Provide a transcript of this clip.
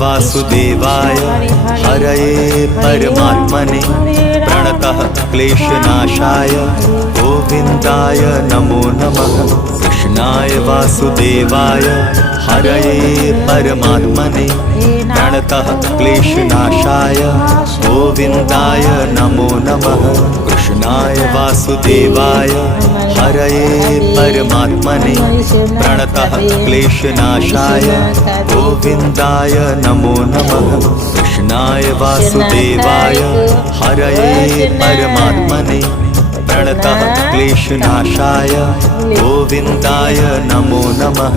वासुदेवाय हरये परमात्मने प्रणतः क्लेशनाशाय गोविन्दाय नमो नमः। कृष्णाय वासुदेवाय हरये परमात्मने प्रणतः क्लेशनाशाय गोविन्दाय नमो नमः। कृष्णाय वासुदेवाय हरये परमात्मने प्रणतः क्लेशनाशाय गोविन्दाय नमो नमः। कृष्णाय वासुदेवाय हरये परमात्मने प्रणतः क्लेशनाशाय गोविन्दाय नमो नमः।